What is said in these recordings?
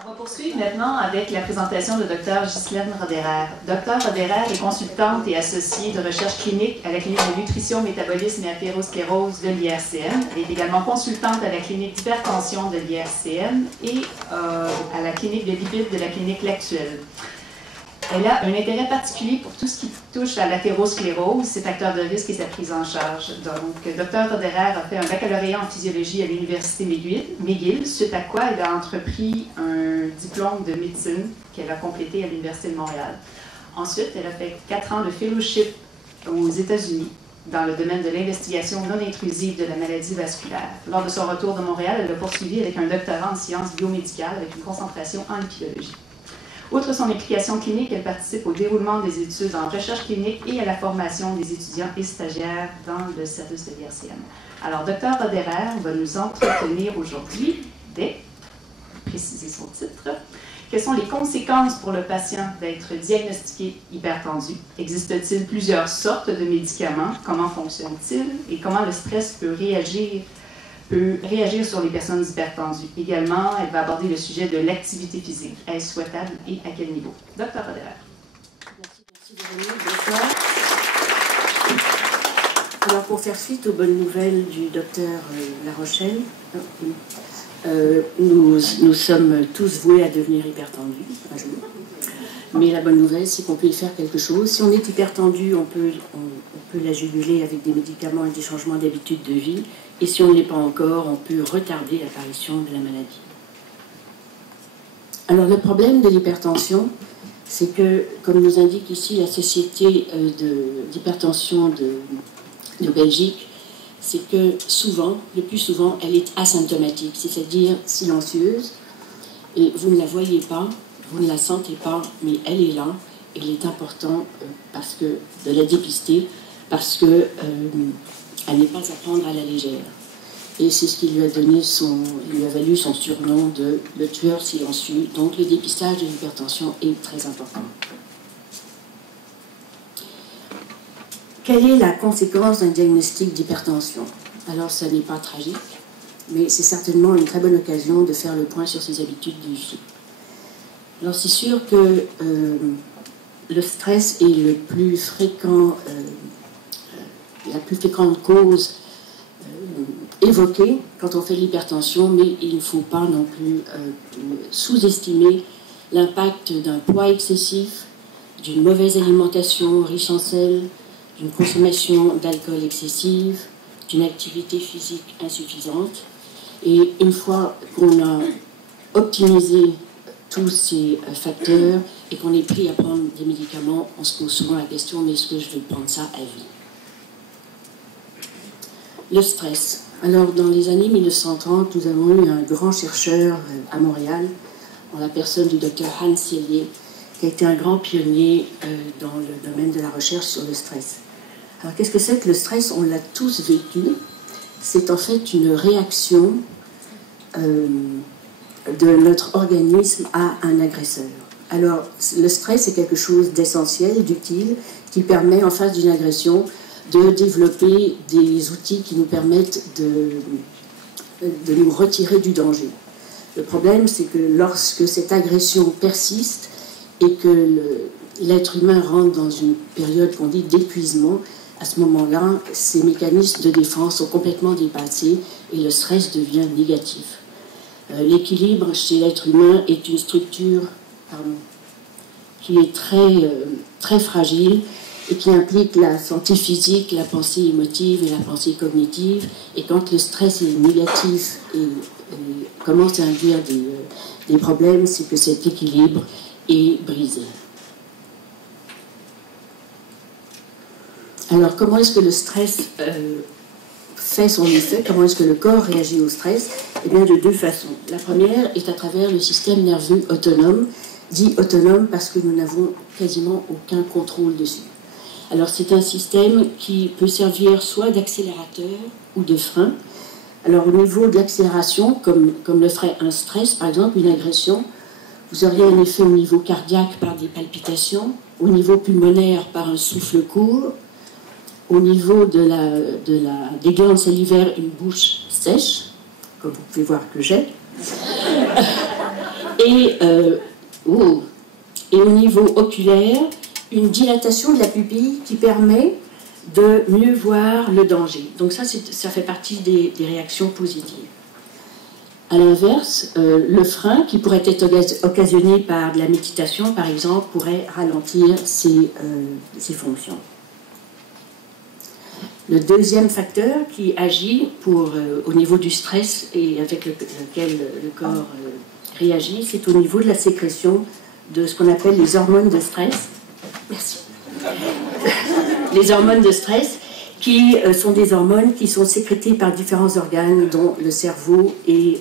On va poursuivre maintenant avec la présentation de Dr. Ghislaine Roderer. Dr. Roderer est consultante et associée de recherche clinique à la clinique de nutrition, métabolisme et athérosclérose de l'IRCN. Elle est également consultante à la clinique d'hypertension de l'IRCN et à la clinique de lipides de la clinique L'Actuelle. Elle a un intérêt particulier pour tout ce qui touche à l'athérosclérose, ses facteurs de risque et sa prise en charge. Donc, Dr. Roderer a fait un baccalauréat en physiologie à l'Université McGill, suite à quoi elle a entrepris un diplôme de médecine qu'elle a complété à l'Université de Montréal. Ensuite, elle a fait 4 ans de fellowship aux États-Unis dans le domaine de l'investigation non intrusive de la maladie vasculaire. Lors de son retour de Montréal, elle a poursuivi avec un doctorat en sciences biomédicales avec une concentration en lipidologie. Outre son implication clinique, elle participe au déroulement des études en recherche clinique et à la formation des étudiants et stagiaires dans le service de l'IRCN. Alors, Dr. Roderer va nous entretenir aujourd'hui préciser son titre, quelles sont les conséquences pour le patient d'être diagnostiqué hypertendu? Existe-t-il plusieurs sortes de médicaments? Comment fonctionne-t-il? Et comment le stress peut réagir sur les personnes hypertendues. Également, elle va aborder le sujet de l'activité physique. Est-ce souhaitable et à quel niveau? Dr. Roderer. Merci de venir. Bonsoir. Alors, pour faire suite aux bonnes nouvelles du docteur Larochelle, nous sommes tous voués à devenir hypertendus un jour. Mais la bonne nouvelle, c'est qu'on peut y faire quelque chose. Si on est hypertendu, on peut la juguler avec des médicaments et des changements d'habitude de vie. Et si on ne l'est pas encore, on peut retarder l'apparition de la maladie. Alors le problème de l'hypertension, c'est que, comme nous indique ici la Société d'hypertension de Belgique, c'est que souvent, le plus souvent, elle est asymptomatique, c'est-à-dire silencieuse, et vous ne la voyez pas, vous ne la sentez pas, mais elle est là, et il est important de la dépister, parce que elle n'est pas à prendre à la légère. Et c'est ce qui lui a valu son surnom de le tueur silencieux. Donc le dépistage de l'hypertension est très important. Quelle est la conséquence d'un diagnostic d'hypertension? Alors ça n'est pas tragique, mais c'est certainement une très bonne occasion de faire le point sur ses habitudes de vie. Alors c'est sûr que le stress est la plus fréquente cause évoquée quand on fait l'hypertension, mais il ne faut pas non plus sous-estimer l'impact d'un poids excessif, d'une mauvaise alimentation riche en sel, d'une consommation d'alcool excessive, d'une activité physique insuffisante. Et une fois qu'on a optimisé tous ces facteurs et qu'on est pris à prendre des médicaments, on se pose souvent la question, mais est-ce que je vais prendre ça à vie? Le stress. Alors, dans les années 1930, nous avons eu un grand chercheur à Montréal, en la personne du docteur Hans Selye, qui a été un grand pionnier dans le domaine de la recherche sur le stress. Alors, qu'est-ce que c'est que le stress? On l'a tous vécu. C'est en fait une réaction de notre organisme à un agresseur. Alors, le stress est quelque chose d'essentiel, d'utile, qui permet, en face d'une agression, de développer des outils qui nous permettent de nous retirer du danger. Le problème, c'est que lorsque cette agression persiste et que l'être humain rentre dans une période qu'on dit d'épuisement, à ce moment-là, ces mécanismes de défense sont complètement dépassés et le stress devient négatif. L'équilibre chez l'être humain est une structure qui est très fragile et qui implique la santé physique, la pensée émotive et la pensée cognitive. Et quand le stress est négatif et commence à induire des problèmes, c'est que cet équilibre est brisé. Alors, comment est-ce que le stress fait son effet? Comment est-ce que le corps réagit au stress? Eh bien, de deux façons. La première est à travers le système nerveux autonome, dit autonome parce que nous n'avons quasiment aucun contrôle dessus. Alors, c'est un système qui peut servir soit d'accélérateur ou de frein. Alors, au niveau de l'accélération, comme le ferait un stress, par exemple, une agression, vous auriez un effet au niveau cardiaque par des palpitations, au niveau pulmonaire par un souffle court, au niveau des glandes salivaires, une bouche sèche, comme vous pouvez voir que j'ai, Et au niveau oculaire, une dilatation de la pupille qui permet de mieux voir le danger. Donc ça fait partie des réactions positives. À l'inverse, le frein, qui pourrait être occasionné par de la méditation, par exemple, pourrait ralentir ces fonctions. Le deuxième facteur qui agit au niveau du stress et avec lequel le corps réagit, c'est au niveau de la sécrétion de ce qu'on appelle les hormones de stress. Merci. Les hormones de stress, qui sont des hormones qui sont sécrétées par différents organes, dont le cerveau et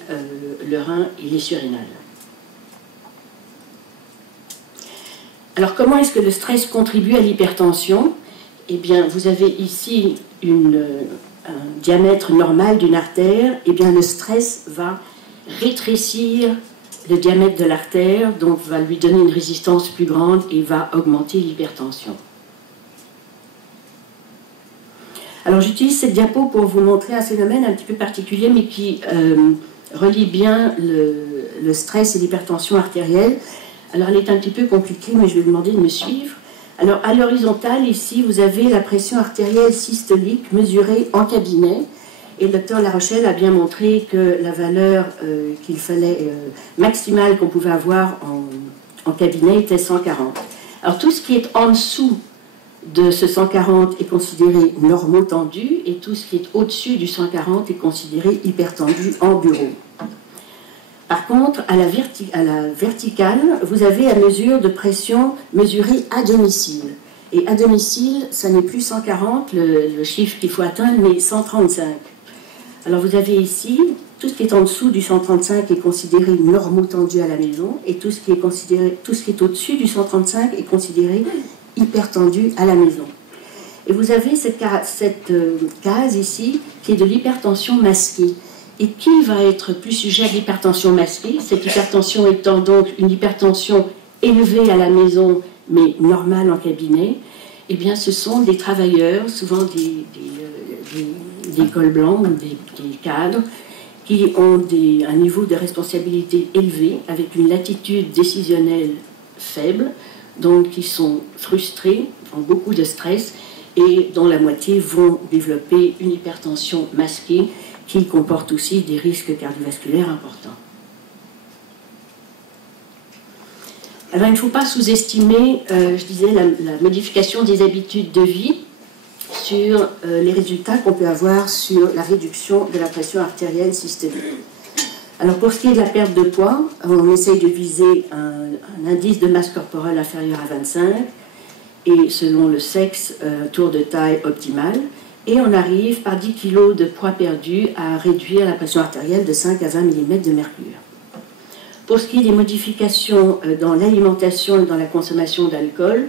le rein et les surrénales. Alors, comment est-ce que le stress contribue à l'hypertension? Eh bien, vous avez ici un diamètre normal d'une artère. Eh bien, le stress va rétrécir le diamètre de l'artère, donc va lui donner une résistance plus grande et va augmenter l'hypertension. Alors j'utilise cette diapo pour vous montrer un phénomène un petit peu particulier, mais qui relie bien le stress et l'hypertension artérielle. Alors elle est un petit peu compliquée, mais je vais vous demander de me suivre. Alors à l'horizontale, ici, vous avez la pression artérielle systolique mesurée en cabinet. Et le docteur Larochelle a bien montré que la valeur qu'il fallait maximale qu'on pouvait avoir en cabinet était 140. Alors tout ce qui est en dessous de ce 140 est considéré normotendu et tout ce qui est au-dessus du 140 est considéré hypertendu en bureau. Par contre, à la verticale, vous avez la mesure de pression mesurée à domicile. Et à domicile, ça n'est plus 140, le chiffre qu'il faut atteindre, mais 135. Alors vous avez ici, tout ce qui est en dessous du 135 est considéré normotendu à la maison, et tout ce qui est au-dessus du 135 est considéré hypertendu à la maison. Et vous avez cette case ici qui est de l'hypertension masquée. Et qui va être plus sujet à l'hypertension masquée? Cette hypertension étant donc une hypertension élevée à la maison, mais normale en cabinet. Eh bien, ce sont des travailleurs, souvent des cols blancs ou des cadres, qui ont un niveau de responsabilité élevé, avec une latitude décisionnelle faible, donc qui sont frustrés, ont beaucoup de stress, et dont la moitié vont développer une hypertension masquée qui comporte aussi des risques cardiovasculaires importants. Alors il ne faut pas sous-estimer, je disais, la modification des habitudes de vie sur les résultats qu'on peut avoir sur la réduction de la pression artérielle systolique. Alors pour ce qui est de la perte de poids, on essaye de viser un indice de masse corporelle inférieur à 25 et selon le sexe, tour de taille optimale. Et on arrive par 10 kg de poids perdu à réduire la pression artérielle de 5 à 20 mm de mercure. Pour ce qui est des modifications dans l'alimentation et dans la consommation d'alcool,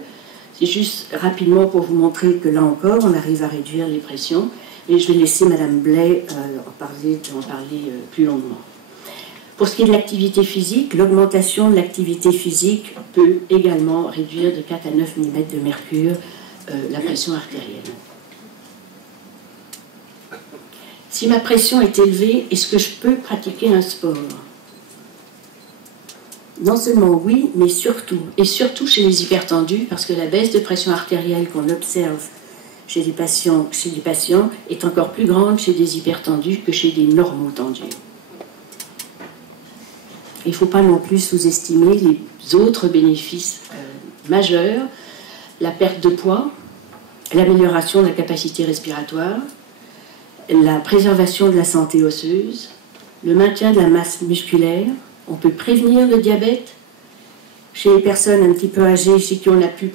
c'est juste rapidement pour vous montrer que là encore, on arrive à réduire les pressions. Et je vais laisser Madame Blais en parler plus longuement. Pour ce qui est de l'activité physique, l'augmentation de l'activité physique peut également réduire de 4 à 9 mm de mercure la pression artérielle. Si ma pression est élevée, est-ce que je peux pratiquer un sport? Non seulement oui, mais surtout, et surtout chez les hypertendus, parce que la baisse de pression artérielle qu'on observe chez les patients est encore plus grande chez des hypertendus que chez des normotendus. Il ne faut pas non plus sous-estimer les autres bénéfices majeurs, la perte de poids, l'amélioration de la capacité respiratoire, la préservation de la santé osseuse, le maintien de la masse musculaire. On peut prévenir le diabète. Chez les personnes un petit peu âgées, chez qui on a pu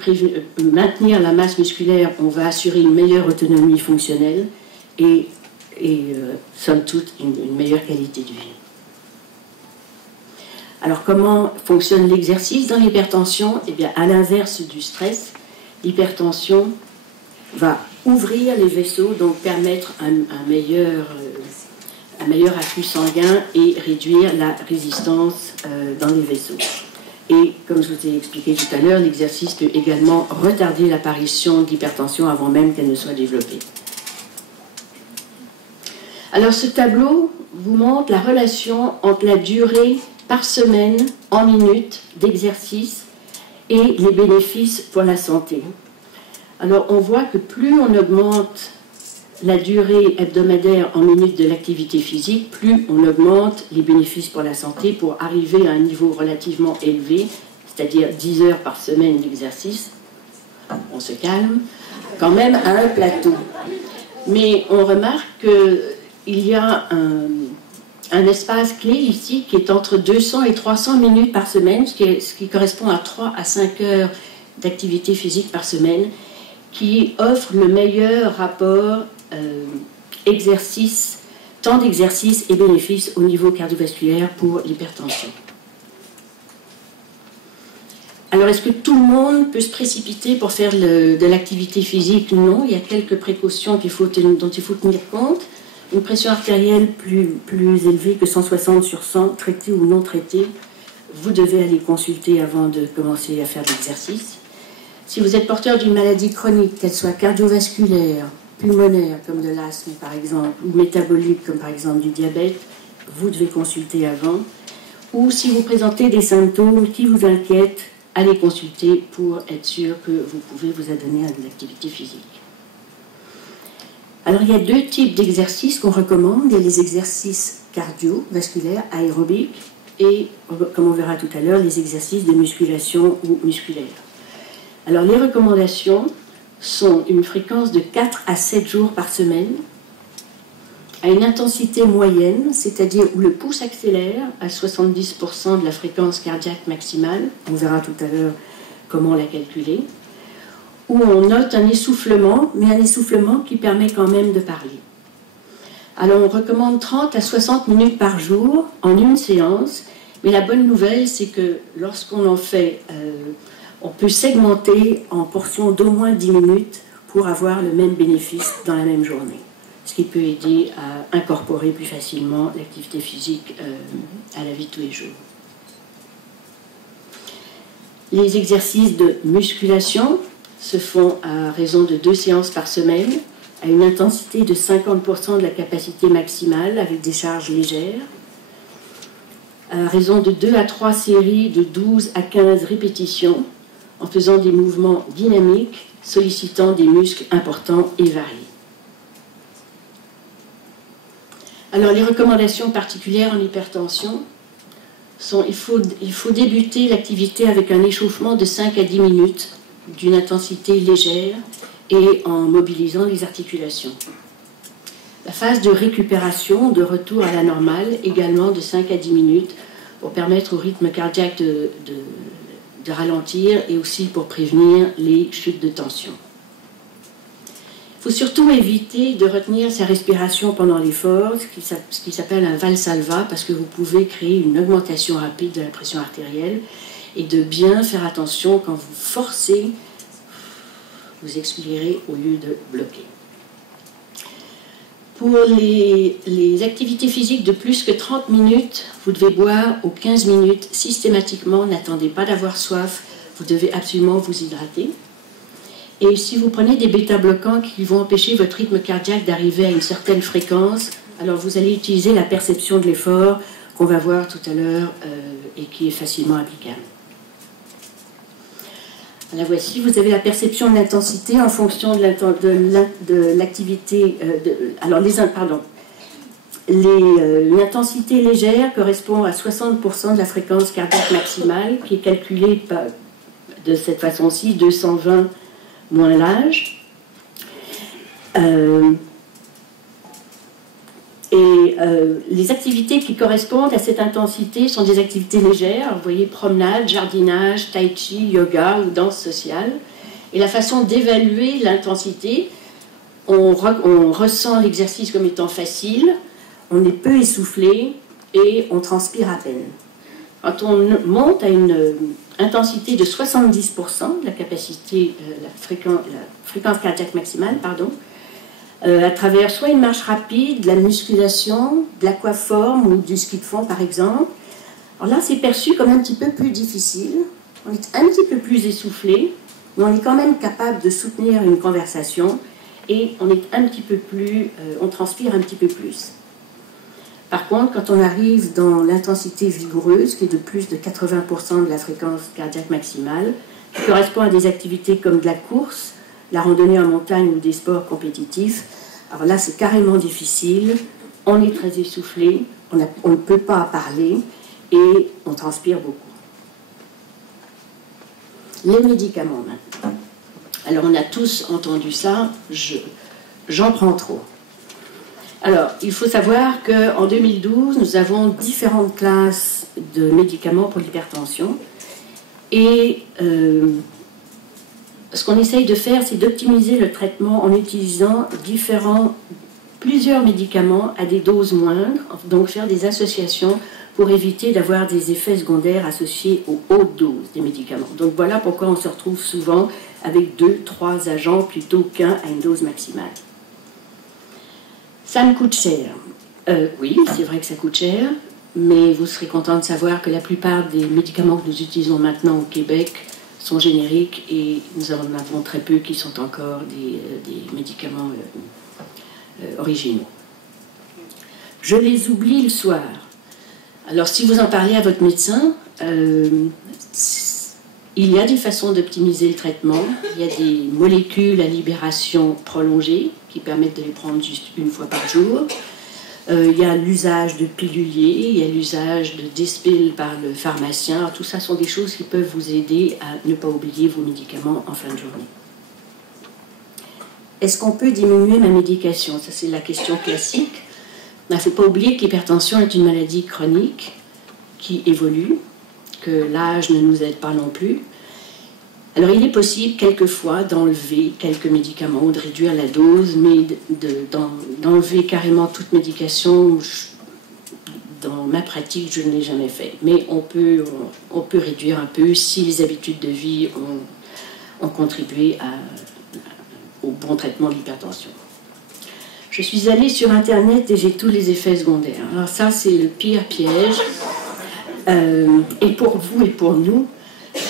maintenir la masse musculaire, on va assurer une meilleure autonomie fonctionnelle et somme toute, une meilleure qualité de vie. Alors, comment fonctionne l'exercice dans l'hypertension? Eh bien, à l'inverse du stress, l'hypertension va ouvrir les vaisseaux, donc permettre un meilleur afflux sanguin et réduire la résistance dans les vaisseaux. Et comme je vous ai expliqué tout à l'heure, l'exercice peut également retarder l'apparition d'hypertension avant même qu'elle ne soit développée. Alors ce tableau vous montre la relation entre la durée par semaine en minutes d'exercice et les bénéfices pour la santé. Alors on voit que plus on augmente la durée hebdomadaire en minutes de l'activité physique, plus on augmente les bénéfices pour la santé pour arriver à un niveau relativement élevé, c'est-à-dire 10 heures par semaine d'exercice. On se calme, quand même à un plateau. Mais on remarque qu'il y a un espace clé ici qui est entre 200 et 300 minutes par semaine, ce qui correspond à 3 à 5 heures d'activité physique par semaine, qui offre le meilleur rapport exercice, temps d'exercice et bénéfices au niveau cardiovasculaire pour l'hypertension. Alors, est-ce que tout le monde peut se précipiter pour faire de l'activité physique? Non, il y a quelques précautions dont il faut tenir compte. Une pression artérielle plus élevée que 160 sur 100, traitée ou non traitée, vous devez aller consulter avant de commencer à faire de l'exercice. Si vous êtes porteur d'une maladie chronique, qu'elle soit cardiovasculaire, pulmonaire, comme de l'asthme par exemple, ou métabolique, comme par exemple du diabète, vous devez consulter avant. Ou si vous présentez des symptômes qui vous inquiètent, allez consulter pour être sûr que vous pouvez vous adonner à de l'activité physique. Alors, il y a deux types d'exercices qu'on recommande. Il y a les exercices cardiovasculaires, aérobiques, et, comme on verra tout à l'heure, les exercices de musculation ou musculaires. Alors, les recommandations sont une fréquence de 4 à 7 jours par semaine, à une intensité moyenne, c'est-à-dire où le pouce accélère à 70% de la fréquence cardiaque maximale. On verra tout à l'heure comment la calculer. Où on note un essoufflement, mais un essoufflement qui permet quand même de parler. Alors on recommande 30 à 60 minutes par jour en une séance, mais la bonne nouvelle c'est que lorsqu'on en fait, on peut segmenter en portions d'au moins 10 minutes pour avoir le même bénéfice dans la même journée, ce qui peut aider à incorporer plus facilement l'activité physique à la vie de tous les jours. Les exercices de musculation se font à raison de 2 séances par semaine, à une intensité de 50% de la capacité maximale avec des charges légères, à raison de 2 à 3 séries de 12 à 15 répétitions, en faisant des mouvements dynamiques, sollicitant des muscles importants et variés. Alors, les recommandations particulières en hypertension sont il faut débuter l'activité avec un échauffement de 5 à 10 minutes, d'une intensité légère et en mobilisant les articulations. La phase de récupération, de retour à la normale, également de 5 à 10 minutes, pour permettre au rythme cardiaque de ralentir et aussi pour prévenir les chutes de tension. Il faut surtout éviter de retenir sa respiration pendant l'effort, ce qui s'appelle un valsalva, parce que vous pouvez créer une augmentation rapide de la pression artérielle, et de bien faire attention quand vous forcez, vous expirez au lieu de bloquer. Pour les activités physiques de plus que 30 minutes, vous devez boire aux 15 minutes systématiquement. N'attendez pas d'avoir soif, vous devez absolument vous hydrater. Et si vous prenez des bêta-bloquants qui vont empêcher votre rythme cardiaque d'arriver à une certaine fréquence, alors vous allez utiliser la perception de l'effort qu'on va voir tout à l'heure et qui est facilement applicable. La voici, vous avez la perception de l'intensité en fonction de l'activité. L'intensité légère correspond à 60% de la fréquence cardiaque maximale, qui est calculée de cette façon-ci, 220 moins l'âge. Les activités qui correspondent à cette intensité sont des activités légères. Vous voyez, promenade, jardinage, tai chi, yoga ou danse sociale. Et la façon d'évaluer l'intensité, on ressent l'exercice comme étant facile, on est peu essoufflé et on transpire à peine. Quand on monte à une intensité de 70% de la capacité, la fréquence cardiaque maximale, à travers soit une marche rapide, de la musculation, de l'aquaforme ou du ski de fond par exemple. Alors là, c'est perçu comme un petit peu plus difficile. On est un petit peu plus essoufflé, mais on est quand même capable de soutenir une conversation et on est un petit peu plus, on transpire un petit peu plus. Par contre, quand on arrive dans l'intensité vigoureuse, qui est de plus de 80% de la fréquence cardiaque maximale, qui correspond à des activités comme de la course, la randonnée en montagne ou des sports compétitifs, alors là, c'est carrément difficile, on est très essoufflé, on ne peut pas parler et on transpire beaucoup. Les médicaments maintenant. Alors on a tous entendu ça, j'en prends trop. Alors il faut savoir qu'en 2012, nous avons différentes classes de médicaments pour l'hypertension et ce qu'on essaye de faire, c'est d'optimiser le traitement en utilisant plusieurs médicaments à des doses moindres, donc faire des associations pour éviter d'avoir des effets secondaires associés aux hautes doses des médicaments. Donc voilà pourquoi on se retrouve souvent avec 2-3 agents plutôt qu'un à une dose maximale. Ça me coûte cher. Oui, c'est vrai que ça coûte cher, mais vous serez content de savoir que la plupart des médicaments que nous utilisons maintenant au Québec sont génériques et nous en avons très peu qui sont encore des médicaments originaux. Je les oublie le soir. Alors, si vous en parlez à votre médecin, il y a des façons d'optimiser le traitement. Il y a des molécules à libération prolongée qui permettent de les prendre juste une fois par jour. Il y a l'usage de piluliers, il y a l'usage de Dispil par le pharmacien. Alors, tout ça sont des choses qui peuvent vous aider à ne pas oublier vos médicaments en fin de journée. Est-ce qu'on peut diminuer ma médication? Ça, c'est la question classique. Il ne faut pas oublier que l'hypertension est une maladie chronique qui évolue, que l'âge ne nous aide pas non plus. Alors il est possible quelquefois d'enlever quelques médicaments ou de réduire la dose, mais d'enlever carrément toute médication, dans ma pratique, je ne l'ai jamais fait. Mais on peut réduire un peu si les habitudes de vie ont contribué au bon traitement de l'hypertension. Je suis allée sur Internet et j'ai tous les effets secondaires. Alors ça, c'est le pire piège. Et pour vous et pour nous,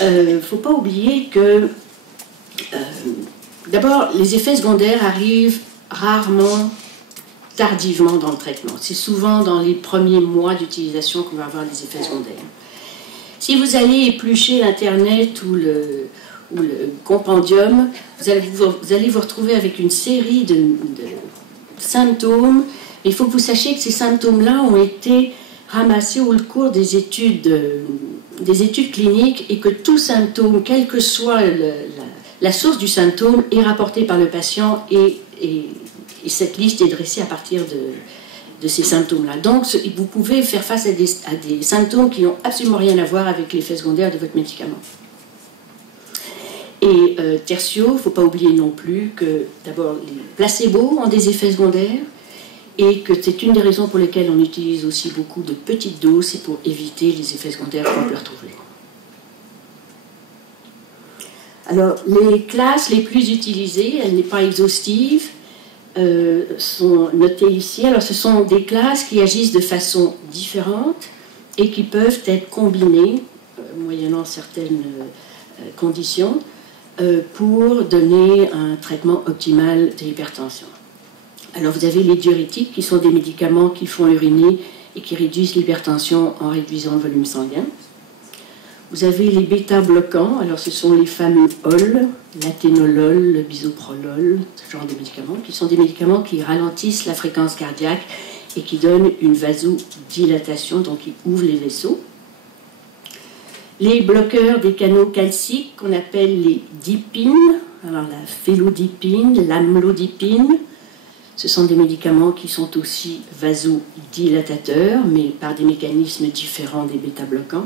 il ne faut pas oublier que, d'abord, les effets secondaires arrivent rarement, tardivement dans le traitement. C'est souvent dans les premiers mois d'utilisation qu'on va avoir des effets secondaires. Si vous allez éplucher l'Internet ou le compendium, vous allez vous retrouver avec une série de symptômes. Il faut que vous sachiez que ces symptômes-là ont été ramassés au cours des études cliniques et que tout symptôme, quelle que soit la source du symptôme, est rapporté par le patient et cette liste est dressée à partir de ces symptômes-là. Donc, vous pouvez faire face à des symptômes qui n'ont absolument rien à voir avec l'effet secondaire de votre médicament. Et tertio, il ne faut pas oublier non plus que d'abord les placebos ont des effets secondaires et que c'est une des raisons pour lesquelles on utilise aussi beaucoup de petites doses, c'est pour éviter les effets secondaires qu'on peut retrouver. Alors, les classes les plus utilisées, elle n'est pas exhaustive, sont notées ici. Alors, ce sont des classes qui agissent de façon différente et qui peuvent être combinées, moyennant certaines conditions, pour donner un traitement optimal de l'hypertension. Alors vous avez les diurétiques qui sont des médicaments qui font uriner et qui réduisent l'hypertension en réduisant le volume sanguin. Vous avez les bêta-bloquants, alors ce sont les fameux OL, l'athénolol, le bisoprolol, ce genre de médicaments, qui sont des médicaments qui ralentissent la fréquence cardiaque et qui donnent une vasodilatation, donc qui ouvrent les vaisseaux. Les bloqueurs des canaux calciques qu'on appelle les dipines, alors la félodipine, l'amlodipine, ce sont des médicaments qui sont aussi vasodilatateurs, mais par des mécanismes différents des bêta-bloquants.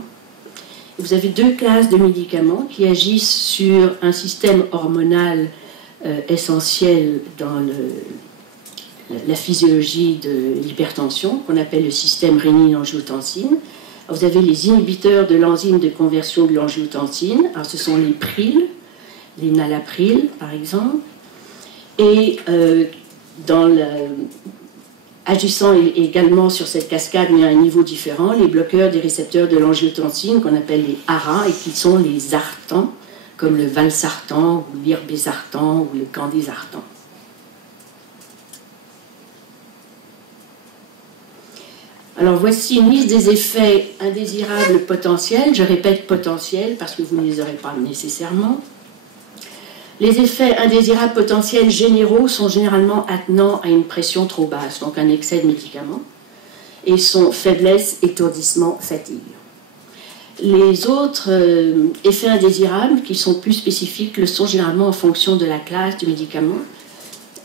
Vous avez deux classes de médicaments qui agissent sur un système hormonal essentiel dans la physiologie de l'hypertension, qu'on appelle le système rénine-angiotensine. Vous avez les inhibiteurs de l'enzyme de conversion de l'angiotensine. Alors, ce sont les pril, les nalapril, par exemple. Et agissant également sur cette cascade, mais à un niveau différent, les bloqueurs des récepteurs de l'angiotensine, qu'on appelle les ARA, et qui sont les sartans, comme le valsartan, ou l'irbesartan, ou le candesartan. Alors voici une liste des effets indésirables potentiels. Je répète potentiels parce que vous ne les aurez pas nécessairement. Les effets indésirables potentiels généraux sont généralement attenants à une pression trop basse, donc un excès de médicaments, et sont faiblesse, étourdissement, fatigue. Les autres effets indésirables, qui sont plus spécifiques, le sont généralement en fonction de la classe du médicament,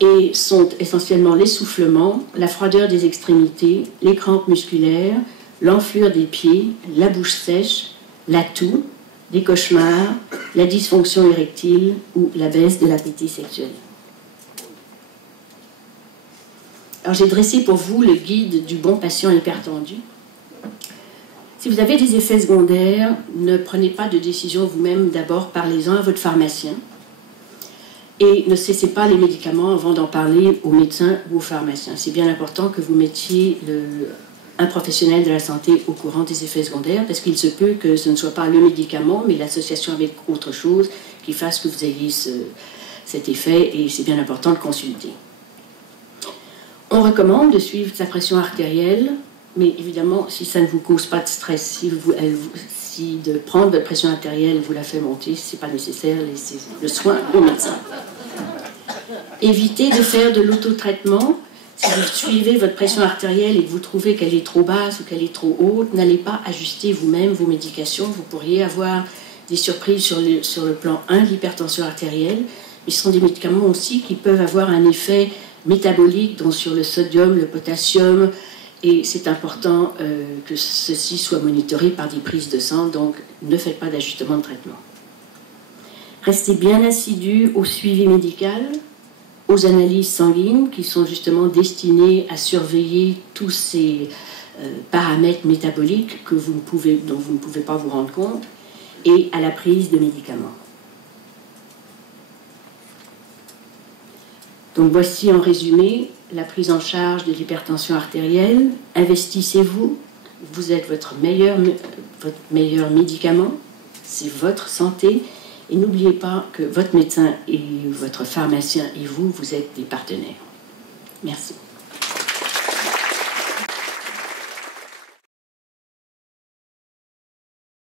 et sont essentiellement l'essoufflement, la froideur des extrémités, les crampes musculaires, l'enflure des pieds, la bouche sèche, la toux, les cauchemars, la dysfonction érectile ou la baisse de l'appétit sexuel. Alors j'ai dressé pour vous le guide du bon patient hypertendu. Si vous avez des effets secondaires, ne prenez pas de décision vous-même, d'abord parlez-en à votre pharmacien. Et ne cessez pas les médicaments avant d'en parler au médecin ou au pharmacien. C'est bien important que vous mettiez un professionnel de la santé au courant des effets secondaires, parce qu'il se peut que ce ne soit pas le médicament, mais l'association avec autre chose qui fasse que vous ayez cet effet, et c'est bien important de consulter. On recommande de suivre sa pression artérielle, mais évidemment, si ça ne vous cause pas de stress, si de prendre votre pression artérielle vous la fait monter, ce n'est pas nécessaire, laissez le soin au médecin. Évitez de faire de l'autotraitement. Si vous suivez votre pression artérielle et que vous trouvez qu'elle est trop basse ou qu'elle est trop haute, n'allez pas ajuster vous-même vos médications. Vous pourriez avoir des surprises sur le plan 1 de l'hypertension artérielle, mais ce sont des médicaments aussi qui peuvent avoir un effet métabolique, donc sur le sodium, le potassium, et c'est important que ceci soit monitoré par des prises de sang, donc ne faites pas d'ajustement de traitement. Restez bien assidus au suivi médical, aux analyses sanguines qui sont justement destinées à surveiller tous ces paramètres métaboliques dont vous ne pouvez pas vous rendre compte, et à la prise de médicaments. Donc voici en résumé la prise en charge de l'hypertension artérielle. Investissez-vous, vous êtes votre meilleur médicament, c'est votre santé, et n'oubliez pas que votre médecin et votre pharmacien et vous êtes des partenaires. Merci.